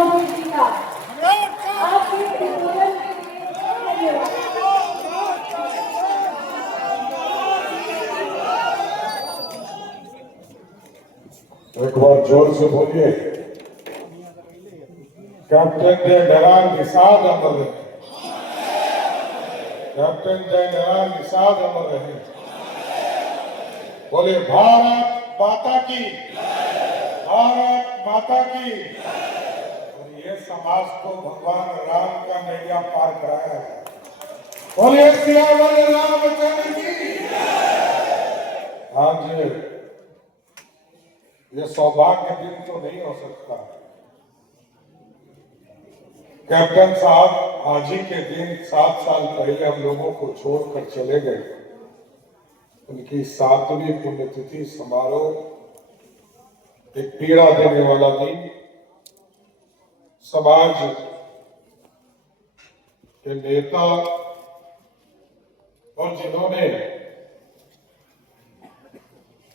बहुत जीता। आपके संबोधन के लिए धन्यवाद। एक बार जोर से बोलिए, कैप्टन जय नारायण निषाद अमर रहे। कैप्टन जय नारायण निषाद अमर रहे। बोले भारत माता की, भारत माता की। और ये समाज को भगवान राम का नैया पार कराया है। बोले सियावर रामचंद्र की। आज ये सौभाग्य दिन तो नहीं हो सकता। कैप्टन साहब आज ही के दिन 7 साल पहले हम लोगों को छोड़कर चले गए। उनकी 7वीं पुण्यतिथि समारोह एक पीड़ा देने वाला दिन। समाज के नेता और जिन्होंने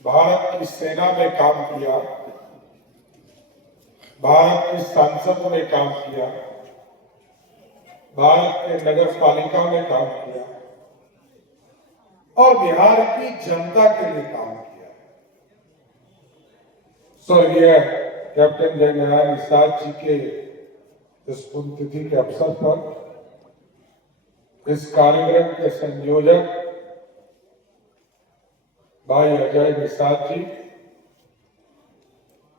भारत की सेना में काम किया, भारत की संसद में काम किया, भारत के नगर पालिका में काम किया और बिहार की जनता के लिए काम किया। स्वर्गीय कैप्टन जय नारायण निषाद जी के इस पुण्यतिथि के अवसर पर इस कार्यक्रम के संयोजक भाई अजय निषाद जी,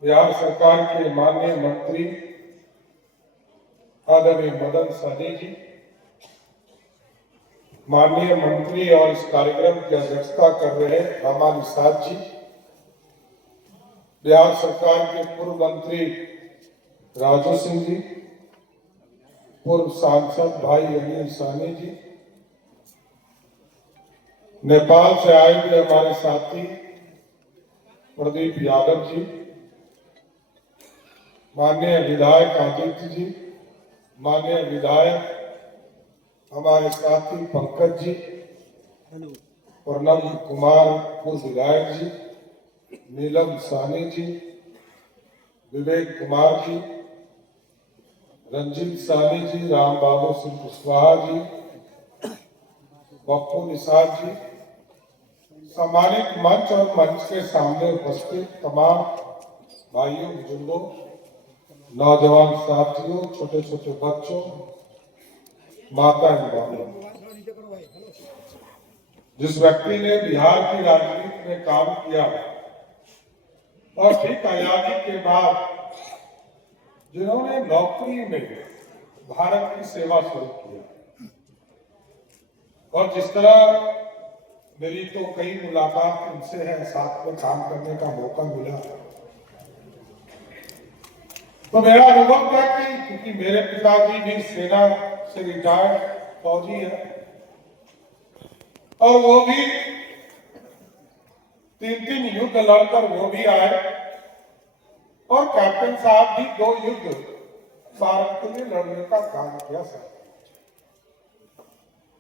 बिहार सरकार के माननीय मंत्री आदरणीय मदन सहनी जी, माननीय मंत्री और इस कार्यक्रम की अध्यक्षता कर रहे रामा निषाद जी, बिहार सरकार के पूर्व मंत्री राजू सिंह जी, पूर्व सांसद भाई अनिल सहनी जी, नेपाल से आए हुए हमारे साथी प्रदीप यादव जी, माननीय विधायक आदित्य जी, माननीय विधायक हमारे साथी पंकज जी, प्रणब कुमार पूर्व विधायक जी, नीलम साहनी जी, विवेक कुमार जी, रंजीत साहनी जी, राम बाबू सिंह कुशवाहा जी, पप्पू निषाद जी, सम्मानित मंच और मंच के सामने उपस्थित तमाम भाइयों बुजुर्गों, नौजवान साथियों, छोटे छोटे बच्चों, माता एवं जिस व्यक्ति ने बिहार की राजनीति में काम किया और ठीक आजादी के बाद जिन्होंने नौकरी में भारत की सेवा शुरू किया, और जिस तरह मेरी तो कई मुलाकात उनसे है, साथ में काम करने का मौका मिला, तो मेरा अनुभव था कि क्योंकि मेरे पिताजी भी सेना से रिटायर्ड फौजी है और वो भी 3 युद्ध लड़कर वो भी आए और कैप्टन साहब भी 2 युद्ध भारत के लिए लड़ने का काम किया। सर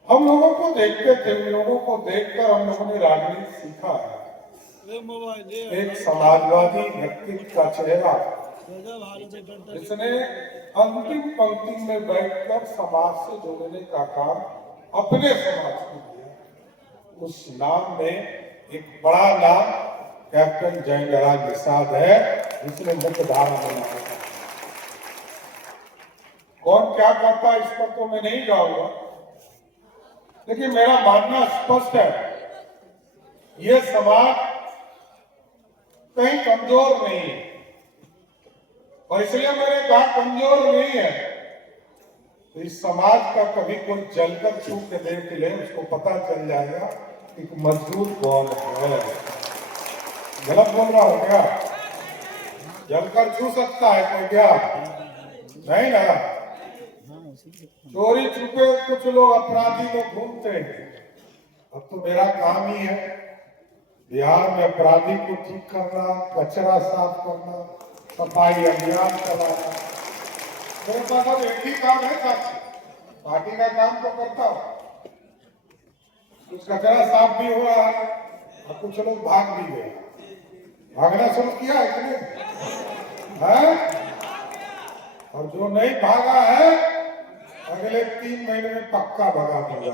हम लोगों को देखते थे, उन लोगों को देखकर हम लोगों ने राजनीति सीखा है। एक समाजवादी व्यक्तित्व का चेहरा जिसने अंतिम पंक्ति में बैठकर समाज से जोड़ने का काम अपने समाज को किया। उस नाम में एक बड़ा नाम कैप्टन जय नारायण निषाद है, जिसने मुख्य धारा बनाया। कौन क्या करता इस पर तो मैं नहीं जाऊंगा, लेकिन मेरा मानना स्पष्ट है, ये समाज कहीं कमजोर नहीं है। और इसलिए मैंने कहा कमजोर नहीं है, तो इस समाज का कभी कोई जलकर छू के देख ले, उसको पता चल जाएगा कि मजबूत कौन है। गलत बोल रहा हो क्या? जलकर छू सकता है कोई क्या? नहीं ना। चोरी छुपे कुछ लोग अपराधी लोग घूमते हैं। अब तो मेरा काम ही है बिहार में अपराधी को ठीक करना, कचरा साफ करना, सफाई अभियान चलाना। मेरे पास अब एक ही काम है साथी, पार्टी का काम तो करता हूं, कुछ कचरा साफ भी हुआ है और कुछ लोग भाग भी गए। भागना शुरू किया है कि नहीं? और जो नहीं भागा है अगले 3 महीने में पक्का भगा दूंगा।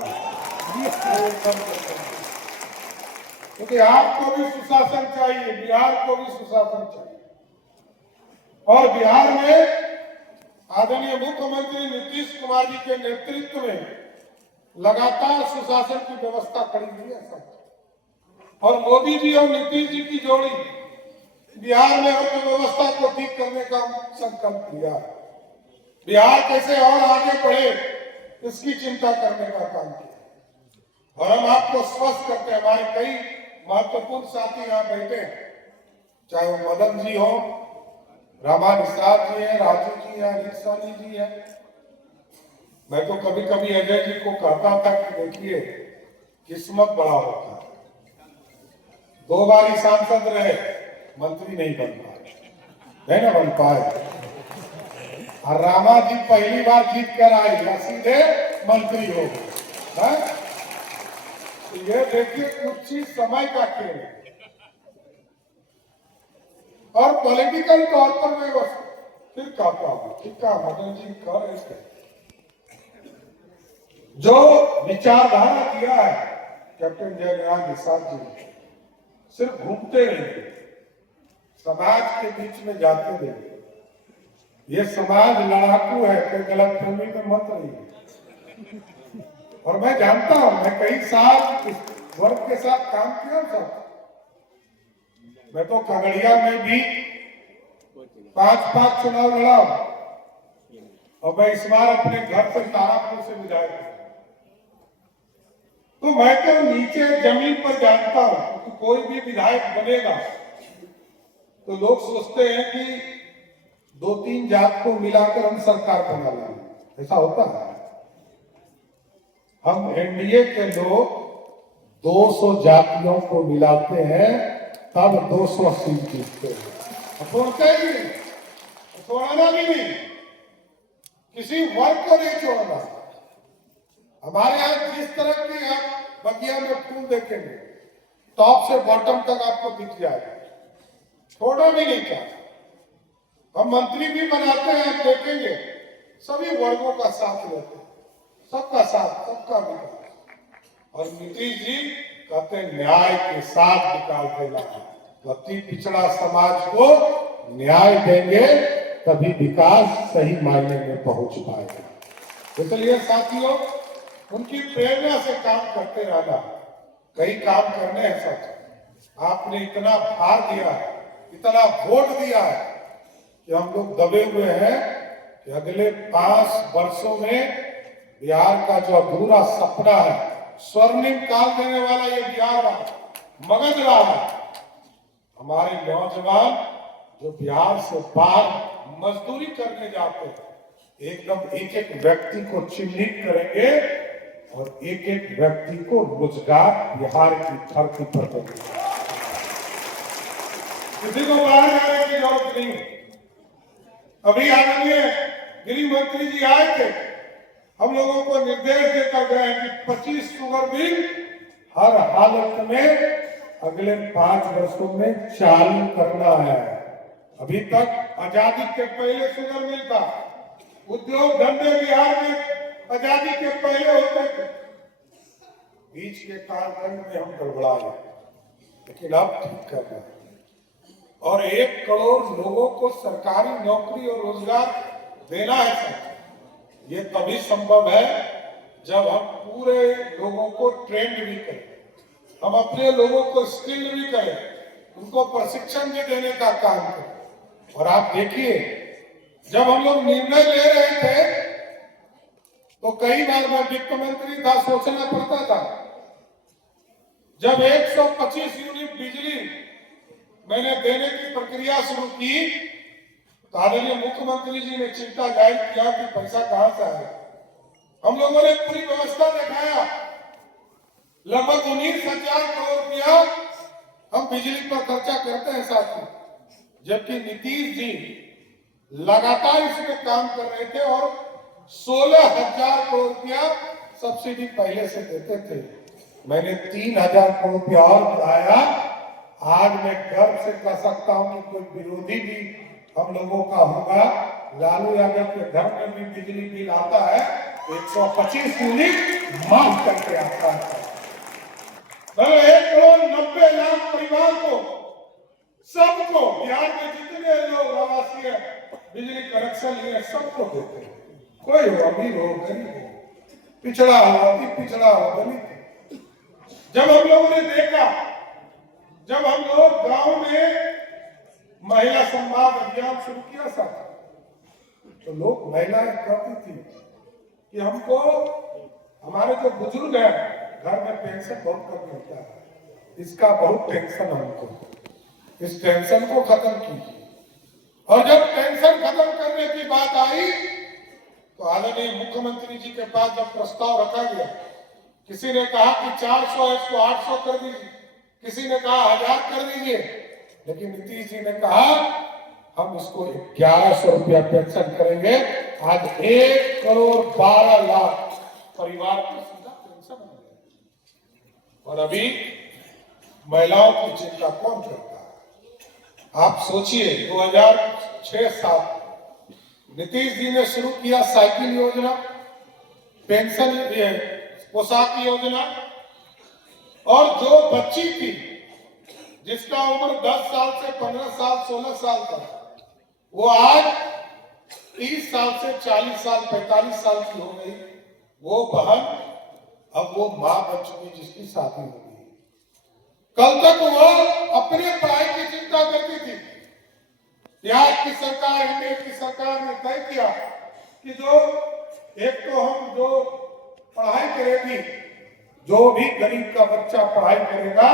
क्योंकि आपको भी सुशासन चाहिए, बिहार को भी सुशासन चाहिए। और बिहार में आदरणीय मुख्यमंत्री नीतीश कुमार जी के नेतृत्व में लगातार सुशासन की व्यवस्था खड़ी हुई है। और मोदी जी और नीतीश जी की जोड़ी बिहार में अर्थव्यवस्था को ठीक करने का संकल्प लिया। बिहार कैसे और आगे बढ़े इसकी चिंता करने का काम किया। और हम आपको स्वस्थ करते हैं। हमारे कई महत्वपूर्ण साथी यहाँ बैठे हैं, चाहे वो मदन जी हो, रामा निषाद जी है, राजू जी है, रिक्सानी जी है। मैं तो कभी कभी अजय जी को कहता था कि देखिए किस्मत बड़ा होता है। 2 बार सांसद रहे, मंत्री नहीं बन पाए, नहीं ना बन पाए। और रामा जी पहली बार जीत कर आए या सीधे मंत्री हो गए। ये देखिए कुछ चीज समय का खेल है। और पॉलिटिकल तौर पर मैं बस फिर कहता हूं, ठीक है मदन जी कर ऐसे जो विचारधारा दिया है कैप्टन जयप्रकाश निषाद जी ने, सिर्फ घूमते नहीं, समाज के बीच में जाते नहीं। ये समाज लड़ाकू है, कोई गलतफहमी में मत रहिए। और मैं जानता हूं, मैं कई साल इस वर्ग के साथ काम किया था। मैं तो खगड़िया में भी 5 चुनाव लड़ा और मैं इस बार अपने घर से तारापुर से विधायक हूं। तो मैं तो नीचे जमीन पर जानता हूं, क्योंकि कोई भी विधायक बनेगा तो लोग सोचते हैं कि 2-3 जात को मिलाकर हम सरकार बना लेंगे। ऐसा होता है? हम एनडीए के लोग 200 जातियों को मिलाते हैं तब 200 सीट जीतते हैं। छोड़ते ही नहीं, छोड़ना भी नहीं, किसी वर्ग को नहीं छोड़ना। हमारे यहाँ जिस तरह की आप बगिया में फूल देखेंगे, टॉप से बॉटम तक आपको दिख जाएगा। छोड़ना भी नहीं चाहते। हम मंत्री भी बनाते हैं, आप देखेंगे सभी वर्गों का साथ लेते हैं, सबका साथ, सबका विकास। और नीतीश जी कहते हैं न्याय के साथ विकास देना। अति पिछड़ा समाज को न्याय देंगे तभी विकास सही मायने में पहुंच पाएगा। इसलिए साथियों, उनकी प्रेरणा से काम करते रहना। कई काम करने हैं सच। आपने इतना भार दिया है, इतना वोट दिया है कि हम लोग दबे हुए हैं कि अगले 5 वर्षों में बिहार का जो अधूरा सपना है, स्वर्णिम काल देने वाला ये बिहार मगध रहा है। हमारे नौजवान जो बिहार से बाहर मजदूरी करने जाते हैं, एकदम एक व्यक्ति को चिन्हित करेंगे और एक व्यक्ति को रोजगार बिहार की धरती पर देंगे। किसी को बाहर जाने की जरूरत नहीं। अभी आदरणीय गृह मंत्री जी आए थे, हम लोगों को निर्देश देकर गए कि 25 शुगर मिल हर हालत में अगले 5 वर्षों में चालू करना है। अभी तक आजादी के पहले शुगर मिल था, उद्योग धंधे बिहार में आजादी के पहले होते थे। बीच के कालखंड में हम गड़बड़ाए, लेकिन अब ठीक कर रहे हैं। और 1 करोड़ लोगों को सरकारी नौकरी और रोजगार देना है। ये तभी संभव है जब हम पूरे लोगों को ट्रेंड भी करें, हम अपने लोगों को स्किल भी करें, उनको प्रशिक्षण भी देने का काम करें। और आप देखिए, जब हम लोग निर्णय ले रहे थे तो कई बार मैं वित्त मंत्री था, सोचना पड़ता था। जब 125 यूनिट बिजली मैंने देने की प्रक्रिया शुरू की तो आदरणीय मुख्यमंत्री जी ने चिंता जाहिर किया कि पैसा कहां से आएगा। हम लोगों ने पूरी व्यवस्था दिखाया, लगभग 19,000 करोड़ रुपया हम बिजली पर खर्चा करते हैं साथियों, जबकि नीतीश जी लगातार इसमें काम कर रहे थे और 16,000 करोड़ रुपया सब्सिडी पहले से देते थे। मैंने 3,000 करोड़ रुपया और बढ़ाया। आज मैं गर्व से कह सकता हूं कि कोई विरोधी भी हम लोगों का होगा लालू यादव के घर में भी बिजली बिल आता है 125 यूनिट माफ करके आता है। 1,90,00,000 परिवार को, सबको, बिहार में जितने लोग आवासीय बिजली कनेक्शन लिए सबको देते हैं, कोई हो अमीर हो गरीब हो, पिछड़ा हो अति पिछड़ा हो दलित। जब हम लोगों ने देखा, जब हम लोग गांव में महिला सम्मान अभियान शुरू किया था, तो लोग महिलाएं कहती थी कि हमको, हमारे जो बुजुर्ग हैं घर में पेंशन बहुत कम मिलता है, इसका बहुत टेंशन है हमको, इस टेंशन को खत्म कीजिए। और जब टेंशन खत्म करने की बात आई तो आदरणीय मुख्यमंत्री जी के पास जब प्रस्ताव रखा गया, किसी ने कहा कि 400 है इसको 800 कर दीजिए, किसी ने कहा 1000 कर दीजिए, लेकिन नीतीश जी ने कहा हम इसको 1100 रुपया पेंशन करेंगे। आज 1,12,00,000 परिवार को सीधा पेंशन मिल गया। और अभी महिलाओं की चिंता कौन करता है? आप सोचिए 2006-7 नीतीश जी ने शुरू किया साइकिल योजना, पेंशन, पोशाक योजना, और जो बच्ची थी जिसका उम्र 10 साल से 15 साल 16 साल तक, वो आज 30 साल से 40 साल 45 साल की हो गई, वो बहन अब वो मां बन चुकी जिसकी शादी हो गई। कल तक वो अपने पढ़ाई की चिंता करती थी। बिहार की सरकार, एनडीए की सरकार ने तय किया कि जो एक तो हम जो पढ़ाई करेगी, जो भी गरीब का बच्चा पढ़ाई करेगा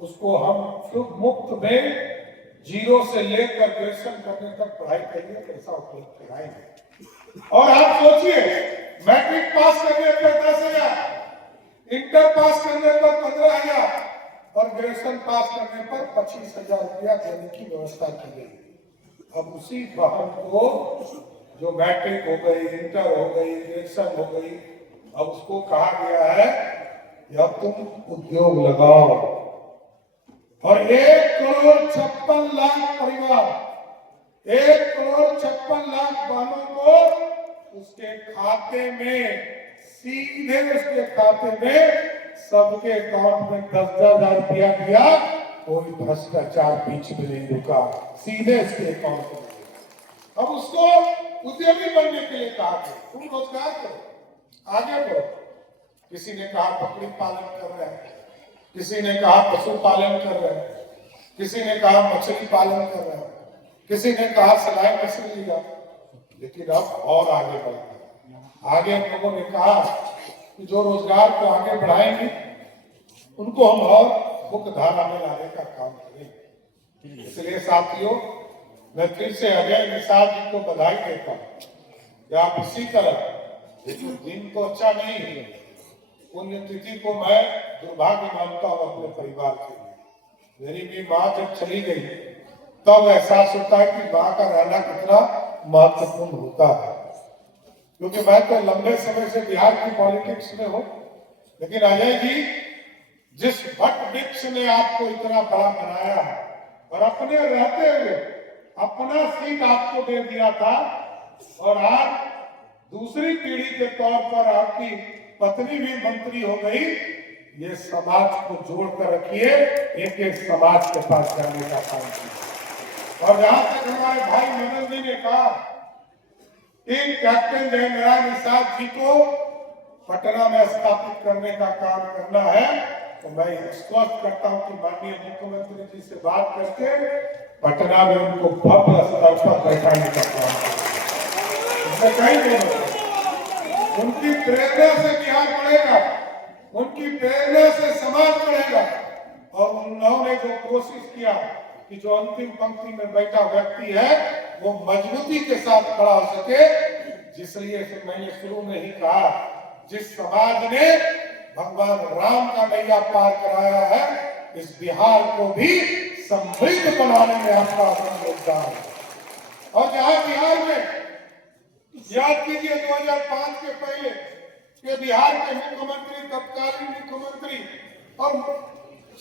उसको हम मुफ्त में 0 से लेकर ग्रेजुएशन करने तक पढ़ाई करेंगे, पैसा उपलब्ध कराएंगे। और आप सोचिए, मैट्रिक पास करने पर 10,000, इंटर पास करने पर 15,000 और ग्रेजुएशन पास करने पर 25,000 रुपया देने की व्यवस्था की गई। अब उसी बहन को जो मैट्रिक हो गई, इंटर हो गई, ग्रेजुएशन हो गई, अब उसको कहा गया है कि अब तुम उद्योग लगाओ। और 1,56,00,000 परिवार, 1,56,00,000 बहनों को उसके खाते में, सीधे उसके खाते में, सबके अकाउंट में 10,000 रुपया दिया। कोई भ्रष्टाचार बीच में नहीं रुका, सीधे उसके अकाउंट में। अब उसको उद्यमी बनने के लिए कहा गया, तुम रोजगार करो, आगे बढ़ो। किसी ने कहा बकरी पालन कर रहे हैं, किसी ने कहा पशुपालन कर रहे हैं, किसी ने कहा मछली पालन कर रहे हैं, किसी ने कहा सिलाई मशीन लिया। लेकिन अब और आगे बढ़ना, आगे हम लोगों ने कहा कि जो रोजगार को आगे बढ़ाएंगे उनको हम और मुख्य धारा में लाने का काम करेंगे। इसलिए साथियों, मैं फिर से अजय निषाद जी को बधाई देता हूँ कि आप इसी तरह, दिन तो अच्छा नहीं है, पुण्यतिथि को मैं दुर्भाग्य मानता हूँ अपने परिवार के लिए। मेरी भी माँ जब चली गई तब एहसास होता है कि माँ का रहना कितना महत्वपूर्ण होता है। क्योंकि मैं तो लंबे समय से बिहार की पॉलिटिक्स में हूँ, लेकिन अजय जी जिस वट वृक्ष ने आपको इतना बड़ा बनाया और अपने रहते हुए अपना सीट आपको दे दिया था, और आज दूसरी पीढ़ी के तौर पर आपकी पत्नी भी मंत्री हो गई, ये समाज को जोड़कर रखिए, एक एक समाज के पास जाने का काम कीजिए। और जहां तक हमारे भाई मदन जी ने कहा कि कैप्टन जयनारायण निषाद जी को पटना में स्थापित करने का काम करना है, तो मैं स्पष्ट करता हूं कि माननीय मुख्यमंत्री जी से बात करके पटना में उनको भव्य स्तर पर बैठाने का काम करेंगे। कहीं नहीं, उनकी प्रेरणा से बिहार बढ़ेगा, उनकी प्रेरणा से समाज बढ़ेगा। और उन्होंने जो कोशिश किया कि जो अंतिम पंक्ति में बैठा व्यक्ति है वो मजबूती के साथ खड़ा हो सके, जिसलिए मैंने शुरू में ही कहा, जिस समाज ने भगवान राम का नैया पार कराया है, इस बिहार को भी समृद्ध बनाने में आपका अपना योगदान है। और जहां बिहार में, याद कीजिए 2005 के पहले के बिहार के मुख्यमंत्री, तत्कालीन मुख्यमंत्री और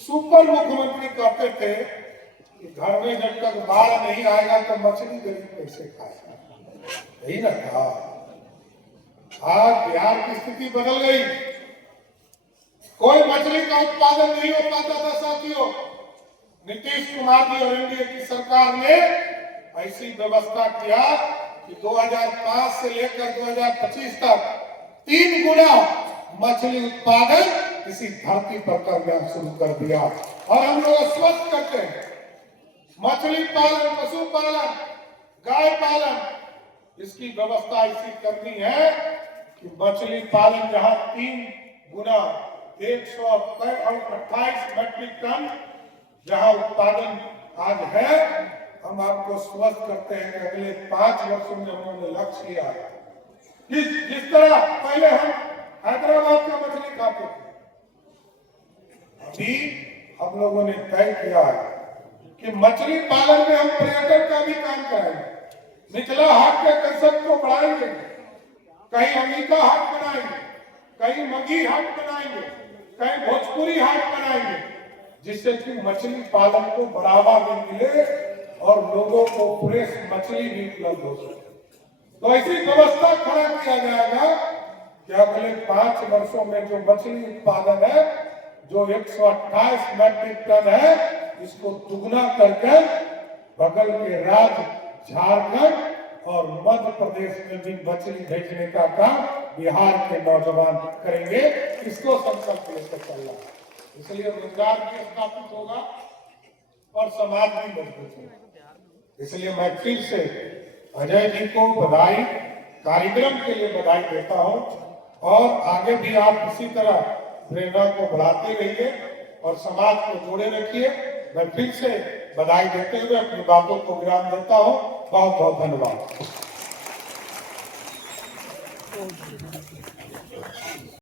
सुपर मुख्यमंत्री कहते थे कि घर में जब तक बाढ़ नहीं आएगा तो मछली गरीब कैसे खाएगा। यही ना था। आज बिहार की स्थिति बदल गई। कोई मछली का उत्पादन नहीं हो पाता था साथियों। नीतीश कुमार जी और एनडीए की सरकार ने ऐसी व्यवस्था किया कि 2005 से लेकर 2025 तक 3 गुना मछली उत्पादन इसी धरती पर करना शुरू कर दिया। और हम लोग स्वस्थ करते हैं। मछली पालन, पशुपालन, गाय पालन, इसकी व्यवस्था ऐसी करनी है कि मछली पालन जहां 3 गुना 128 मीट्रिक टन जहां उत्पादन आज है, हम आपको स्वस्थ करते हैं कि अगले 5 वर्षों में हमने लक्ष्य किया है। जिस तरह पहले हम हैदराबाद का मछली खाते थे, अभी हम लोगों ने तय किया है कि मछली पालन में हम पर्यटन का भी काम करेंगे। मिथिला हाट के कंसेप्ट को बढ़ाएंगे, कहीं अंगिका हाट बनाएंगे, कहीं मगही हाट बनाएंगे, कहीं भोजपुरी हाट बनाएंगे, जिससे कि मछली पालन को बढ़ावा भी मिले और लोगों को फ्रेश मछली भी उपलब्ध हो सके। तो ऐसी व्यवस्था खड़ा किया जाएगा कि अगले 5 वर्षों में जो मछली उत्पादन है, जो 128 मीट्रिक टन है, इसको दुगना करके बगल के राज्य झारखंड और मध्य प्रदेश में भी मछली भेजने का काम बिहार के नौजवान करेंगे। इसको संकल्प लेकर चलना है। इसलिए रोजगार भी स्थापित होगा और समाज भी मजबूत होगा। इसलिए मैं फिर से अजय जी को बधाई, कार्यक्रम के लिए बधाई देता हूं और आगे भी आप इसी तरह प्रेरणा को बढ़ाते रहिए और समाज को जोड़े रखिए। मैं फिर से बधाई देते हुए अपनी बातों को विराम देता हूं। बहुत बहुत धन्यवाद।